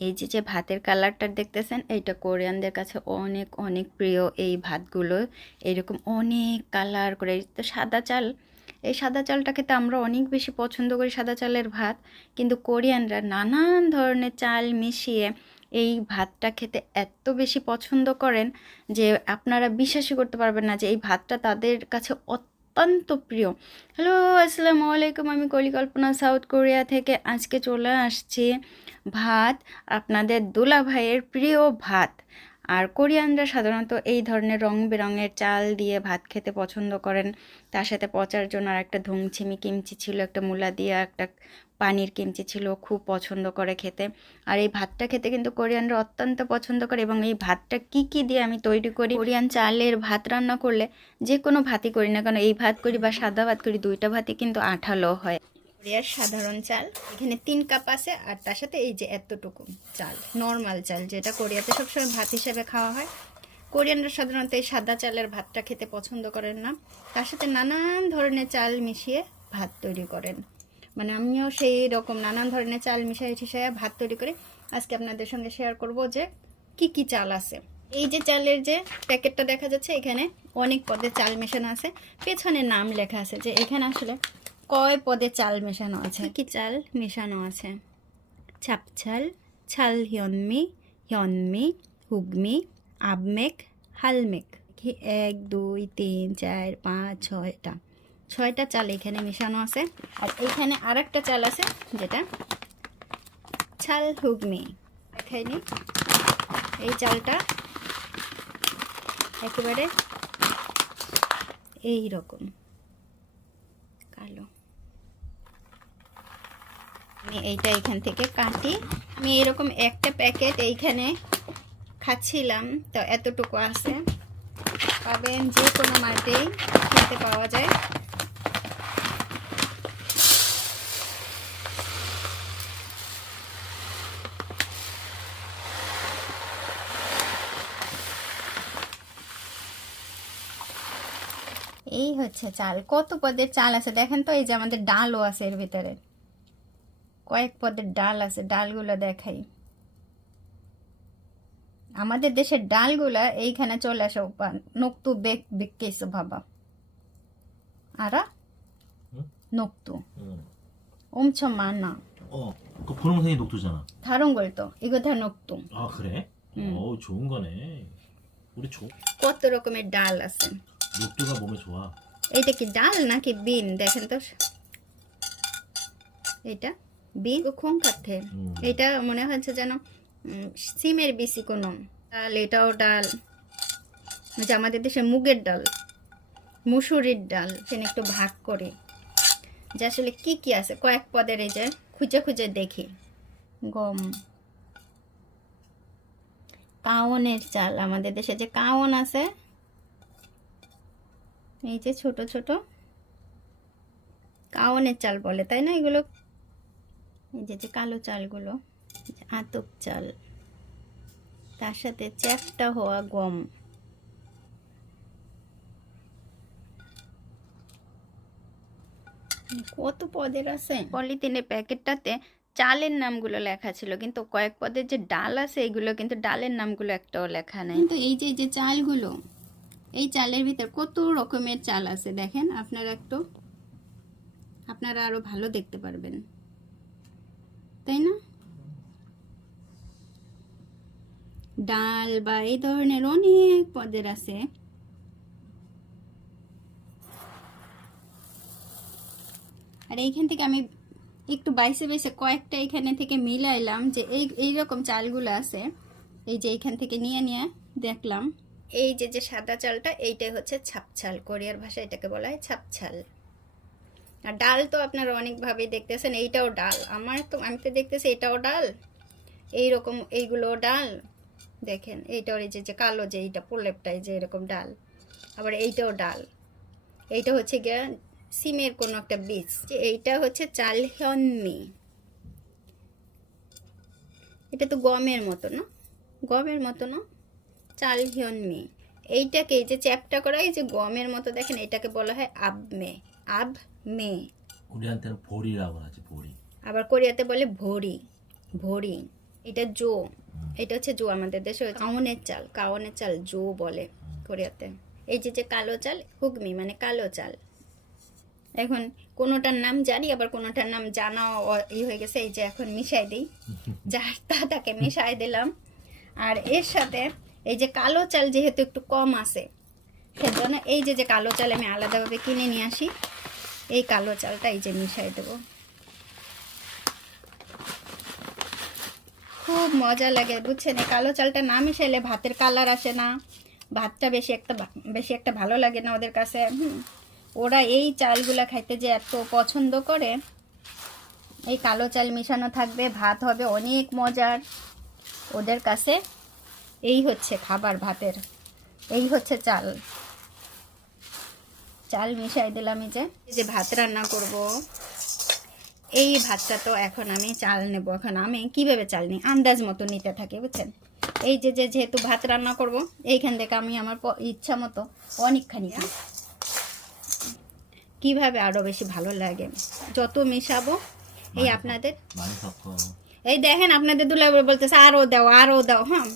এই যে ভাতের কালারটা দেখতেছেন, এইটা কোরিয়ানদের কাছে অনেক অনেক প্রিয়। এই ভাতগুলো এরকম অনেক কালার করে, তো সাদা চাল, এই সাদা চালটা খেতে আমরা অনেক বেশি পছন্দ করি, সাদা চালের ভাত। কিন্তু কোরিয়ানরা নানান ধরনের চাল মিশিয়ে এই ভাতটা খেতে এত বেশি পছন্দ করেন যে আপনারা বিশ্বাসই করতে পারবেন না যে এই ভাতটা তাদের কাছে অত্যন্ত প্রিয়। হ্যালো, আসসালামু আলাইকুম, আমি কলিকল্পনা সাউথ কোরিয়া থেকে আজকে চলে আসছি ভাত, আপনাদের দুলা ভাইয়ের প্রিয় ভাত। আর কোরিয়ানরা সাধারণত এই ধরনের রং বেরঙের চাল দিয়ে ভাত খেতে পছন্দ করেন। তার সাথে পচার জন্য আর একটা ধুমছিমি কিমচি ছিল, একটা মূলা দিয়ে একটা পানির কিমচি ছিল, খুব পছন্দ করে খেতে। আর এই ভাতটা খেতে কিন্তু কোরিয়ানরা অত্যন্ত পছন্দ করে। এবং এই ভাতটা কি কি দিয়ে আমি তৈরি করি, কোরিয়ান চালের ভাত রান্না করলে যে কোনো ভাতই করি না কেন, এই ভাত করি বা সাদা ভাত করি, দুইটা ভাতই কিন্তু আঠালো হয়। কোরিয়ার সাধারণ চাল এখানে 3 কাপ আছে, আর তার সাথে এই যে এতটুকু চাল, নর্মাল চাল, যেটা কোরিয়াতে সবসময় ভাত হিসেবে খাওয়া হয়। কোরিয়ানরা সাধারণত এই সাদা চালের ভাতটা খেতে পছন্দ করেন না, তার সাথে নানান ধরনের চাল মিশিয়ে ভাত তৈরি করেন। মানে আমিও সেই রকম নানান ধরনের চাল মিশিয়ে ভাত তৈরি করি। আজকে আপনাদের সঙ্গে শেয়ার করব যে কি কি চাল আছে। এই যে চালের যে প্যাকেটটা দেখা যাচ্ছে, এখানে অনেক পদের চাল মেশানো আছে, পেছনে নাম লেখা আছে যে এখানে আসলে কয় পদে চাল মেশানো আছে, কি চাল মেশানো আছে। ছাপচাল, ছাল হিয়নমি, হিয়নমি, হুগমি, আবমেক, হালমেক। 1 2 3 4 5 6টা, 6টা চাল এখানে মেশানো আছে। আর এইখানে আরেকটা চাল আছে যেটা ছাল হুগমি, দেখাইনি। এই চালটা একেবারে এই রকম কালো। আমি এইটা এখান থেকে কাটি। আমি এরকম একটা প্যাকেট এইখানে খাচ্ছিলাম, তো এতটুকু আছে, পাবেন যে কোনো মার্কেটেই কিনতে পাওয়া যায়। এই হচ্ছে চাল, কত পদের চাল আছে দেখেন তো। এই যে আমাদের ডালও আছে এর ভিতরে, কয়েক পদের ডাল আছে, ডালগুলো দেখাই। আমাদের দেশের ডালগুলা এইখানে চলে আসে, নকতু বেক বেকেছে বাবা 알아? 녹두. 엄청 많아. 그 분홍색이 녹두잖아. 다른 걸 또. 이거 다 녹두. 아, 그래? 좋은 거네. 우리 কত রকমের ডাল আছে। 녹두가 몸에 좋아. এইটা কি ডাল নাকি বিন দেখেন তো। এইটা বিন কোন কাঠে। এটা মনে হচ্ছে যেন সিমের বিচি কোনো ডাল। এটাও ডাল, যে আমাদের দেশে মুগের ডাল, মুসুরির ডাল। এখানে একটু ভাগ করে যে আসলে কি কি আছে কয়েক পদের, এই যে খুঁজে খুঁজে দেখি। গম, কাওনের চাল, আমাদের দেশে যে কাওন আছে, এই যে ছোট ছোট কাওনের চাল বলে, তাই না এগুলো। এই যে কালো চালগুলো আতপ চাল, তার সাথে চ্যাপটা হওয়া গম। কত পদের আছে। পলিথিনের প্যাকেটটাতে চালের নামগুলো লেখা ছিল, কিন্তু কয়েক পদের যে ডাল আছে এগুলো কিন্তু ডালের নামগুলো একটাও লেখা নেই। কিন্তু এই যে চালগুলো, এই চালের ভিতর কত রকমের চাল আছে দেখেন আপনারা একটু, আপনারা আরো ভালো দেখতে পারবেন, তাই না। ডাল বা এই ধরনের অনেক পদের আছে। আর এইখান থেকে আমি একটু বাইসে বাইসে কয়েকটা এখানে থেকে মিলাইলাম যে এই রকম চালগুলো আছে। এই যে এইখান থেকে নিয়ে নিয়ে দেখলাম, এই যে সাদা চালটা, এইটাই হচ্ছে ছাপছাল, কোরিয়ার ভাষায় এটাকে বলা হয় ছাপছাল। আর ডাল তো আপনারা অনেকভাবেই দেখতেছেন, এইটাও ডাল। আমি তো দেখতেছি এটাও ডাল, এইরকম এইগুলো ডাল। দেখেন এইটাও এই যে কালো, যে এইটা প্রলেপটাই যে এরকম ডাল। আবার এইটাও ডাল, এইটা হচ্ছে গিয়া সিমের কোনো একটা বীজ। এইটা হচ্ছে চাল হিয়নমি, এটা তো গমের মতো না, গমের মতো না, চাল হিয়নমি। এইটাকে এই যে চ্যাপটা করা, এই যে গমের মতো দেখেন, এটাকে বলা হয় আবমে, আবমে। 우리한테는 보리라고 하지, 보리. আবার কোরিয়াতে বলে ভরি, ভরি। এটা জো, এটা হচ্ছে জো, আমাদের দেশে কাওনের চাল জো বলে কোরিয়াতে। এই যে যে কালো চাল হুগমি মানে কালো চাল। এখন কোনোটার নাম জানি আবার কোনোটার নাম জানাও হয়ে গেছে। এই যে এখন মিশাই দিই, যার তাকে মিশাই দিলাম। আর এর সাথে এই যে কালো চাল যেহেতু একটু কম আছে, সেজন্য এই যে যে কালো চাল আমি আলাদাভাবে কিনে নিয়ে আসি, এই কালো চালটা এই যে মিশাই দেবো। খুব মজা লাগে বুঝছেন। এই কালো চালটা না মিশাইলে ভাতের কালার আসে না, ভাতটা বেশি একটা ভালো লাগে না ওদের কাছে। ওরা এই চালগুলা খাইতে যে এত পছন্দ করে। এই কালো চাল মিশানো থাকবে, ভাত হবে অনেক মজার ওদের কাছে। এই হচ্ছে খাবার ভাতের, এই হচ্ছে চাল। চাল মিশাই দিলাম। এই যে ভাত রান্না করব, এই ভাতটা তো এখন আমি চাল নেব। এখন আমি কিভাবে চাল নিই আন্দাজ মতো নিতে থাকি বুঝছেন। এই যে যেহেতু ভাত রান্না করব, এইখান থেকে আমি আমার ইচ্ছা মতো অনেকখানি কিভাবে আরো বেশি ভালো লাগে যত মেশাবো। এই আপনাদের এই দেখেন আপনাদের দুলাভাই বলতেছে আরো দাও। হ্যাঁ,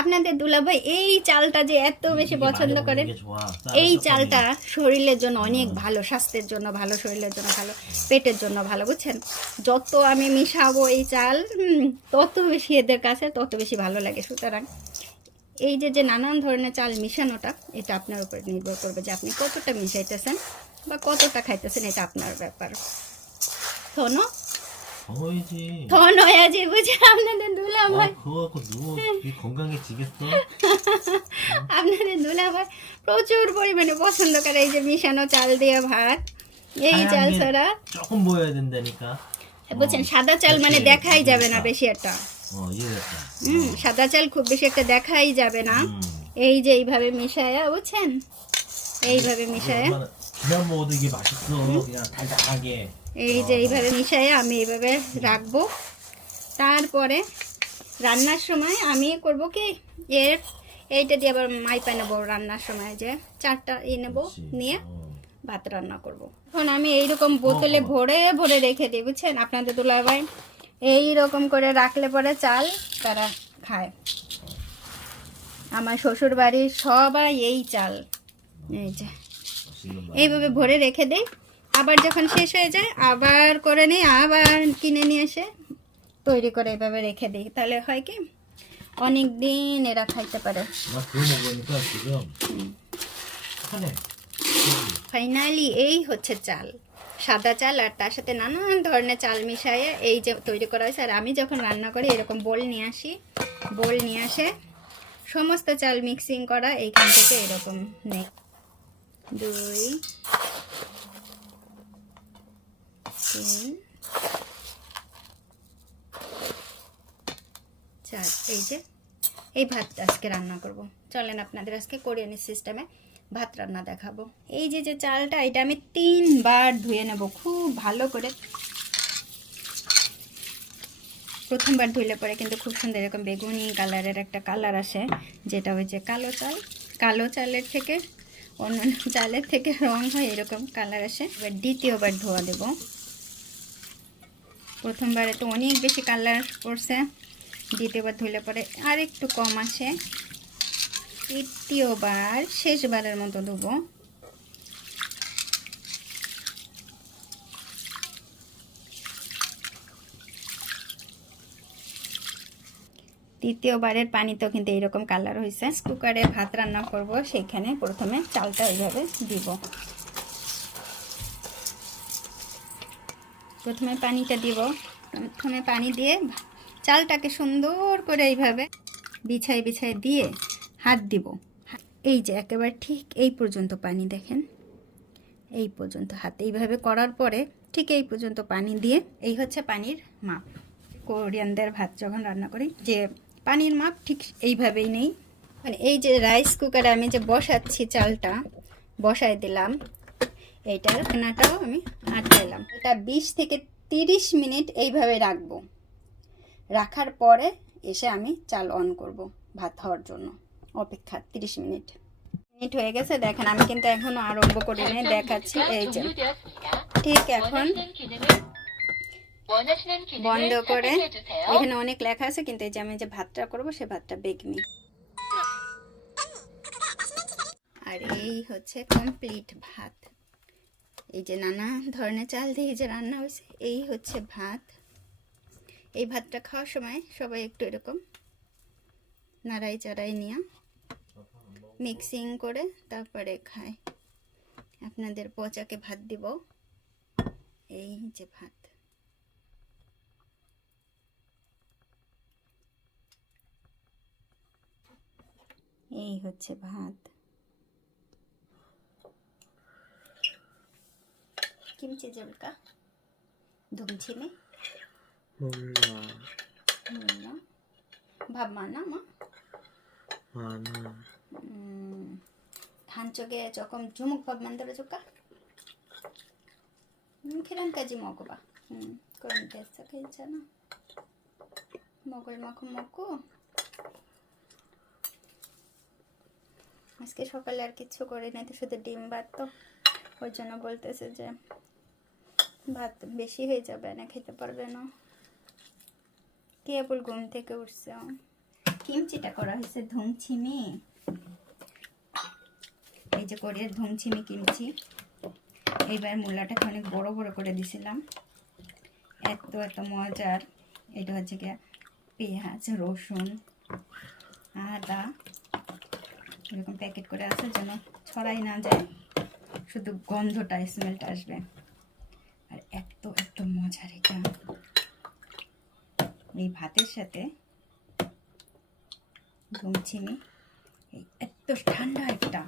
আপনাদের দুলাভাই এই চালটা যে এত বেশি পছন্দ করেন। এই চালটা শরীরের জন্য অনেক ভালো, স্বাস্থ্যের জন্য ভালো, শরীরের জন্য ভালো, পেটের জন্য ভালো বুঝছেন। যত আমি মিশাবো এই চাল তত বেশি এদের কাছে তত বেশি ভালো লাগে। সুতরাং এই যে নানান ধরনের চাল মিশানোটা, এটা আপনার উপর নির্ভর করবে যে আপনি কতটা মিশাইতেছেন বা কতটা খাইতেছেন, এটা আপনার ব্যাপার। শোনো ধন야지 বুঝে আপনাদের দুলাভাই আপনাদের দুলাভাই প্রচুর পরিমাণে পছন্দ করে এই যে মিশানো চাল দিয়ে ভাত। এই চাল ছাড়া 조금 보여야 된다니까. বুঝছেন, সাদা চাল মানে দেখাই যাবে না বেশি একটা। সাদা চাল খুব বেশি একটা দেখাই যাবে না। এই যে এইভাবে মিশায়া বুঝছেন, এইভাবে মিশায়া 그냥 먹어도 이게 맛있어. 그냥 달달하게. এই যে এইভাবে মিশায়া আমি এইভাবে রাখবো। তারপরে রান্নার সময় আমি করব কি এইটা দিয়ে আবার মাইপা নেবো। রান্নার সময় যে চারটা নেবো, নিয়ে ভাত রান্না করব। এখন আমি এইরকম বোতলে ভরে ভরে রেখে দিই বুঝছেন। আপনাদের দুলাভাই এইরকম করে রাখলে পরে চাল তারা খায়। আমার শ্বশুর বাড়ির সবাই এই চাল এই যে এইভাবে ভরে রেখে দেই। আবার যখন শেষ হয়ে যায় আবার করে নিই, আবার কিনে নিয়ে এসে তৈরি করে এইভাবে রেখে দিই। তাহলে হয় কি অনেক দিন এরা খাইতে পারে। ফাইনালি এই হচ্ছে চাল, সাদা চাল, আর তার সাথে নানান ধরনের চাল মিশাইয়ে এই যে তৈরি করা হয়েছে। আর আমি যখন রান্না করি এরকম বোল নিয়ে আসি, বোল নিয়ে আসে সমস্ত চাল মিক্সিং করা এইখান থেকে এরকম নেই। 2 3 4 এই যে এই ভাত আজকে রান্না করব। চলেন আপনাদের আজকে কোরিয়ান সিস্টেমে ভাত রান্না দেখাবো। এই যে চালটা এটা আমি 3 বার ধুয়ে নেব খুব ভালো করে। প্রথমবার ধুইলে পরে কিন্তু খুব সুন্দর এরকম বেগুনি কালারের একটা কালার আসে, যেটা ওই যে কালো চালের থেকে অন্যান্য চালের থেকে রং হয় এরকম কালার আসে। এবার দ্বিতীয়বার ধোয়া দেব। প্রথমবারে তো অনেক বেশি কালার পড়ছে, দ্বিতীয়বার ধুলে পরে আর একটু কম আসে। তৃতীয়বার শেষবারের মতো দেবো। তৃতীয়বারের পানিতেও কিন্তু এইরকম কালার হয়েছে। কুকারে ভাত রান্না করব, সেইখানে প্রথমে চালটা এইভাবে দিব। প্রথমে পানিটা দিব, প্রথমে পানি দিয়ে চালটাকে সুন্দর করে এইভাবে বিছাই দিয়ে হাত দিব। এই যে একেবারে ঠিক এই পর্যন্ত পানি, দেখেন এই পর্যন্ত হাত এইভাবে করার পরে ঠিক এই পর্যন্ত পানি দিয়ে, এই হচ্ছে পানির মাপ। কোরিয়ানদের ভাত যখন রান্না করি যে পানির মাপ ঠিক এইভাবেই নেই। মানে এই যে রাইস কুকারে আমি যে বসাচ্ছি চালটা বসাই দিলাম, এইটার ঢাকনাটাও আমি আটকাইলাম। এটা 20 থেকে 30 মিনিট এইভাবে রাখবো। রাখার পরে এসে আমি চাল অন করব ভাত হওয়ার জন্য। অপেক্ষা 30 মিনিট হয়ে গেছে। দেখেন আমি কিন্তু এখনো আরম্ভ করিনি, দেখাচ্ছি। এই যে ঠিক এখন 원하시는 বন্ধ 기능을 করে 선택해 주세요. এখানে অনেক লেখা আছে, কিন্তু এই যে আমি যে ভাতটা করব সে ভাতটা বেগনি। আর এই হচ্ছে কমপ্লিট ভাত। এই যে নানা ধরনের চাল দিয়ে যে রান্না হয়েছে, এই হচ্ছে ভাত। এই ভাতটা খাওয়ার সময় সবাই একটু এরকম নাড়াই চাড়াই নিয়ে মিক্সিং করে তারপরে খায়। আপনাদের পচাকে ভাত দিব। এই যে ভাত, এই হচ্ছে ভাত। 김치 줄까? 동치미? 몰라. 몰라? 밥 많아, 뭐? 많아. 한쪽에 조금 주먹밥 만들어줄까? 계란까지 먹어봐. 그럼 됐어, 괜찮아. 먹을 만큼 먹고. আজকে সকালে আর কিছু করি নাই, তো শুধু ডিম ভাত, তো ওই জন্য বলতেছে যে ভাত বেশি হয়ে যাবে না, খেতে পারবে না। কেবল ঘুম থেকে উঠছে। কিমচিটা করা হয়েছে ধুমছিমি, এই যে কোরিয়ার ধুমছিমি কিমচি। এইবার মূলাটাকে অনেক বড় বড় করে দিছিলাম, এত এত মজার। এটা হচ্ছে গিয়ে পেঁয়াজ, রসুন, আদা এরকম প্যাকেট করে আছে, যেন ছড়াই না যায়, শুধু গন্ধটা স্মেলটা আসবে। আর এত এত মজার এটা। এই ভাতের সাথে ধুমছিমি, এই এত ঠান্ডা একটা,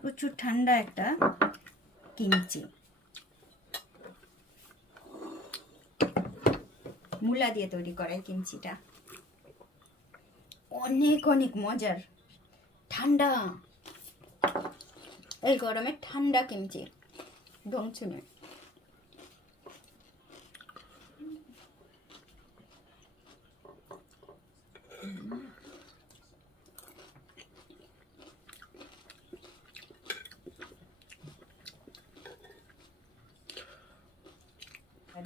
প্রচুর ঠান্ডা একটা কিমচি, মূলা দিয়ে তৈরি করা এই কিমচিটা অনেক অনেক মজার, ঠান্ডা। এই গরমে ঠান্ডা কিমচি ধুমছিমি।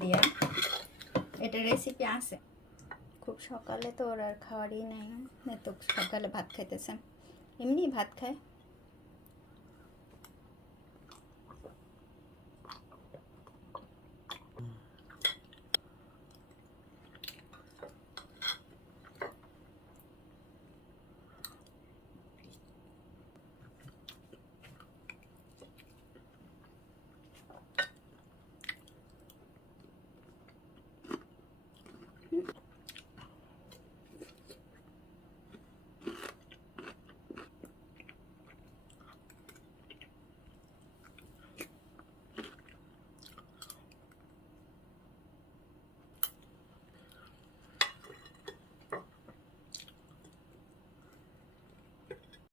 দিয়া এটা রেসিপি আছে। খুব সকালে তো ওর আর খাওয়ারই নাই, তো সকালে ভাত খাইতেছে, এমনি ভাত খায়।